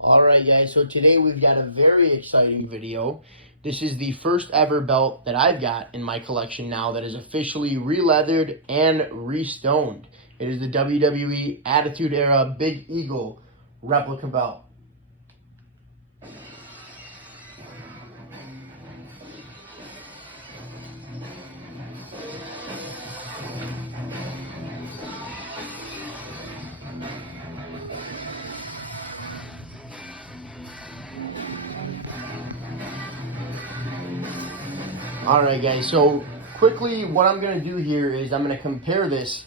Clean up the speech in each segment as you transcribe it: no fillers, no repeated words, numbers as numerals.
Alright guys, so today we've got a very exciting video. This is the first ever belt that I've got in my collection now that is officially re-leathered and restoned. It is the WWE Attitude Era Big Eagle replica belt. Alright guys, so quickly what I'm going to do here is I'm going to compare this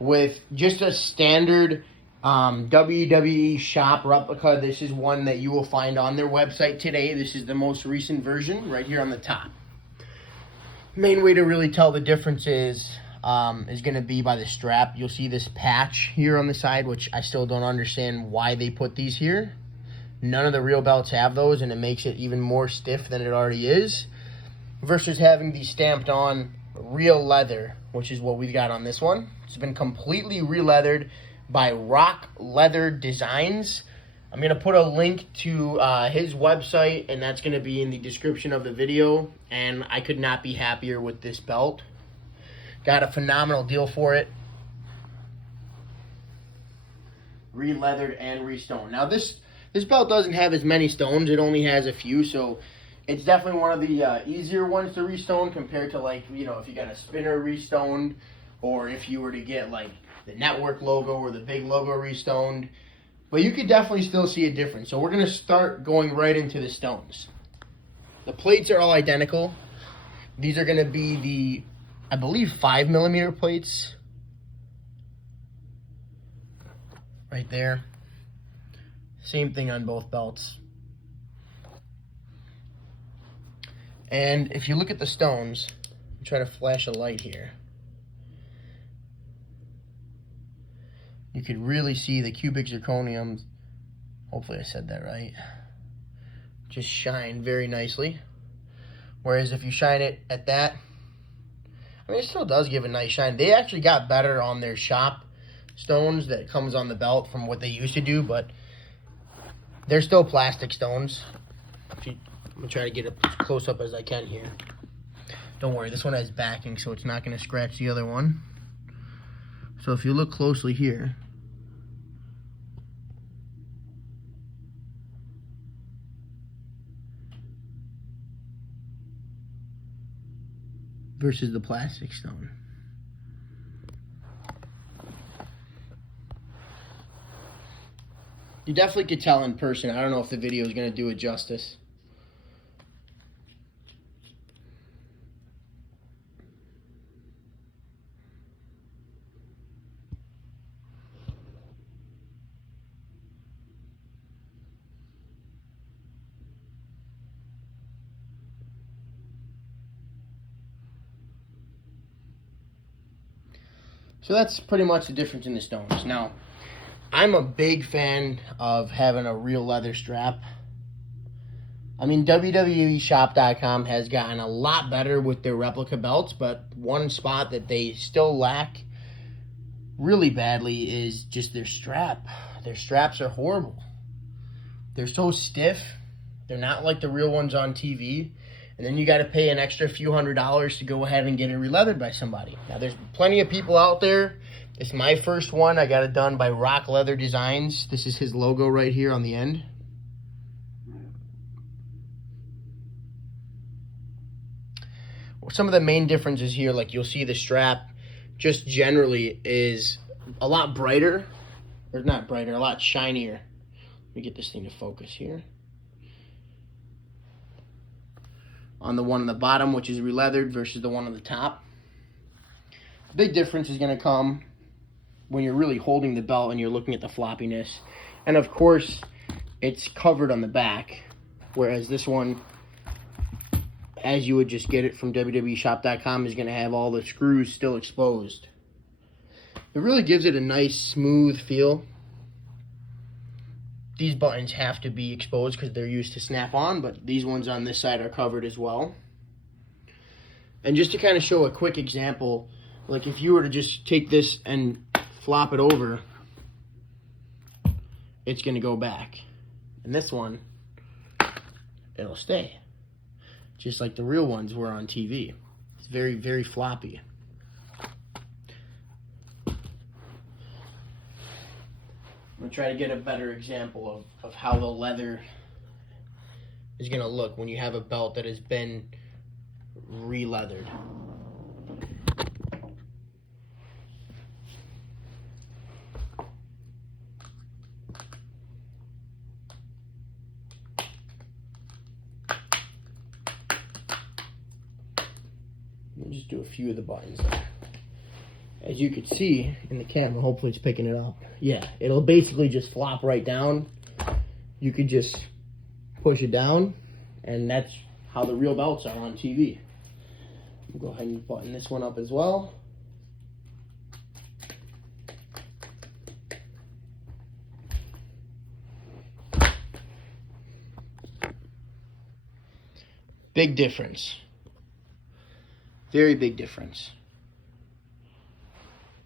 with just a standard WWE shop replica. This is one that you will find on their website today. This is the most recent version right here on the top. Main way to really tell the difference is going to be by the strap. You'll see this patch here on the side, which I still don't understand why they put these here. None of the real belts have those, and it makes it even more stiff than it already is, versus having these stamped on real leather, which is what we've got on this one. It's been completely re-leathered by Rock Leather Designs. I'm going to put a link to his website, and that's going to be in the description of the video, and I could not be happier with this belt. Got a phenomenal deal for it. Re-leathered and restoned. Now this belt doesn't have as many stones. It only has a few, so it's definitely one of the easier ones to restone compared to, like, you know, if you got a spinner restoned, or if you were to get like the network logo or the big logo restoned. But you could definitely still see a difference. So we're going to start going right into the stones. The plates are all identical. These are going to be the, I believe, 5mm plates. Right there. Same thing on both belts. And if you look at the stones, I'll try to flash a light here. You could really see the cubic zirconium, hopefully I said that right, just shine very nicely. Whereas if you shine it at that, I mean, it still does give a nice shine. They actually got better on their shop stones that comes on the belt from what they used to do, but they're still plastic stones. I'm going to try to get it as close up as I can here. Don't worry, this one has backing, so it's not going to scratch the other one. So if you look closely here, versus the plastic stone. You definitely could tell in person. I don't know if the video is going to do it justice. So that's pretty much the difference in the stones. Now, I'm a big fan of having a real leather strap. I mean, WWEshop.com has gotten a lot better with their replica belts, but one spot that they still lack really badly is just their strap. Their straps are horrible. They're so stiff. They're not like the real ones on TV. And then you got to pay an extra few $100s to go ahead and get it re-leathered by somebody. Now, there's plenty of people out there. It's my first one. I got it done by Rock Leather Designs. This is his logo right here on the end. Well, some of the main differences here, like you'll see the strap just generally is a lot brighter. Or not brighter, a lot shinier. Let me get this thing to focus here. On the one on the bottom, which is re-leathered, versus the one on the top. The big difference is going to come when you're really holding the belt and you're looking at the floppiness. And of course, it's covered on the back, whereas this one, as you would just get it from WWEshop.com, is going to have all the screws still exposed. It really gives it a nice, smooth feel. These buttons have to be exposed because they're used to snap on, but these ones on this side are covered as well. And just to kind of show a quick example, like if you were to just take this and flop it over, it's going to go back. And this one, it'll stay. Just like the real ones were on TV. It's very, very floppy. I'm going to try to get a better example of how the leather is going to look when you have a belt that has been re-leathered. We'll just do a few of the buttons there. As you can see in the camera, hopefully it's picking it up. Yeah, it'll basically just flop right down. You could just push it down, and that's how the real belts are on TV. We'll go ahead and button this one up as well. Big difference. Very big difference.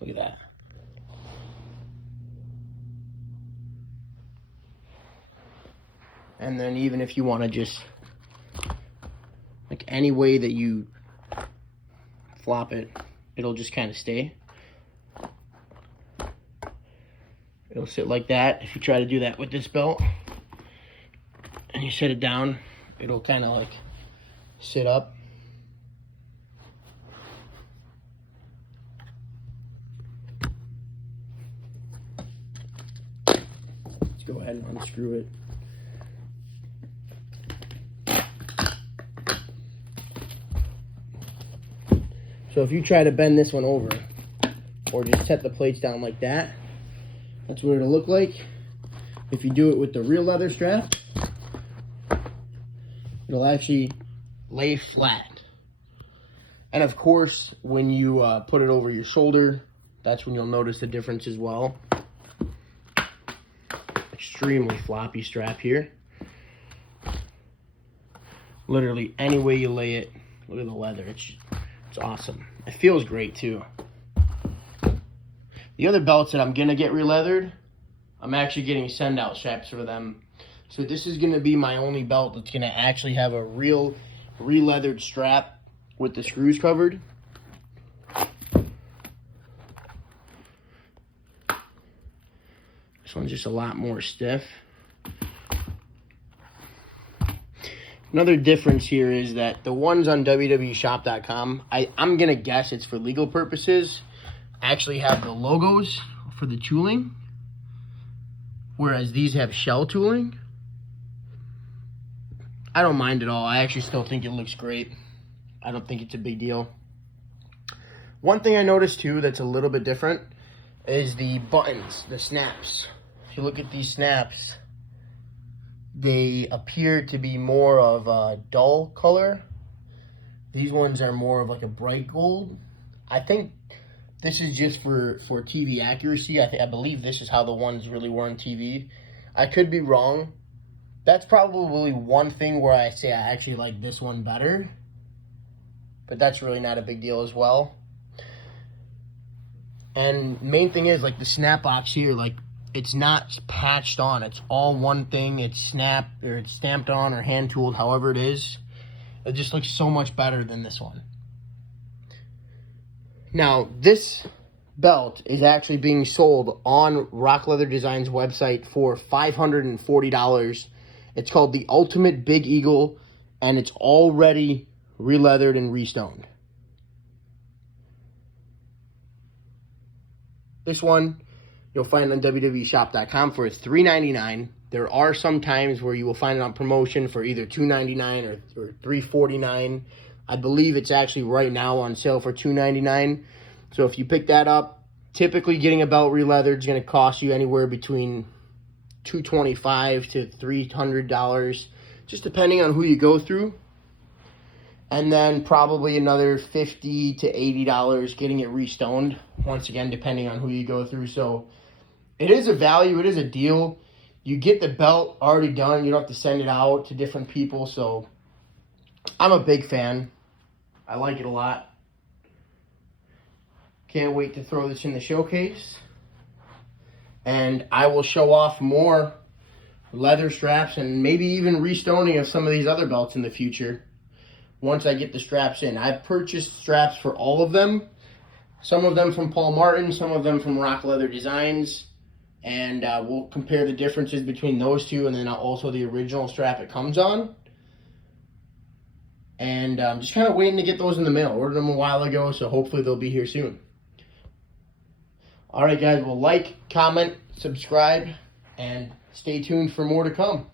Look at that. And then even if you want to just, like any way that you flop it, it'll just kind of stay. It'll sit like that. If you try to do that with this belt and you set it down, it'll kind of like sit up. Let's go ahead and unscrew it. So if you try to bend this one over, or just set the plates down like that, that's what it'll look like. If you do it with the real leather strap, it'll actually lay flat. And of course, when you put it over your shoulder, that's when you'll notice the difference as well. Extremely floppy strap here. Literally any way you lay it, look at the leather. It's awesome. It feels great too. The other belts that I'm gonna get re-leathered, I'm actually getting send-out straps for them. So this is gonna be my only belt that's gonna actually have a real re-leathered strap with the screws covered. This one's just a lot more stiff. Another difference here is that the ones on WWEshop.com, I'm going to guess it's for legal purposes, actually have the logos for the tooling, whereas these have shell tooling. I don't mind at all. I actually still think it looks great. I don't think it's a big deal. One thing I noticed too that's a little bit different is the buttons, the snaps. If you look at these snaps, they appear to be more of a dull color. These ones are more of like a bright gold. I think this is just for TV accuracy. I believe this is how the ones really were on TV. I could be wrong. That's probably one thing where I say I actually like this one better. But that's really not a big deal as well. And main thing is like the snap box here, like it's not patched on. It's all one thing. It's snapped or it's stamped on or hand tooled, however it is. It just looks so much better than this one. Now, this belt is actually being sold on Rock Leather Design's website for $540. It's called the Ultimate Big Eagle, and it's already re-leathered and restoned. This one you'll find it on WWEshop.com for $3.99. There are some times where you will find it on promotion for either $2.99 or $3.49. I believe it's actually right now on sale for $2.99. So if you pick that up, typically getting a belt re-leathered is going to cost you anywhere between $225 to $300, just depending on who you go through. And then probably another $50 to $80 getting it restoned, once again, depending on who you go through. So it is a value, it is a deal. You get the belt already done, you don't have to send it out to different people. So I'm a big fan. I like it a lot. Can't wait to throw this in the showcase. And I will show off more leather straps, and maybe even restoning of some of these other belts in the future once I get the straps in. I've purchased straps for all of them, some of them from Paul Martin, some of them from Rock Leather Designs, and we'll compare the differences between those two, and then also the original strap it comes on. And I'm just kind of waiting to get those in the mail. Ordered them a while ago, so hopefully they'll be here soon. All right, guys, well, like, comment, subscribe, and stay tuned for more to come.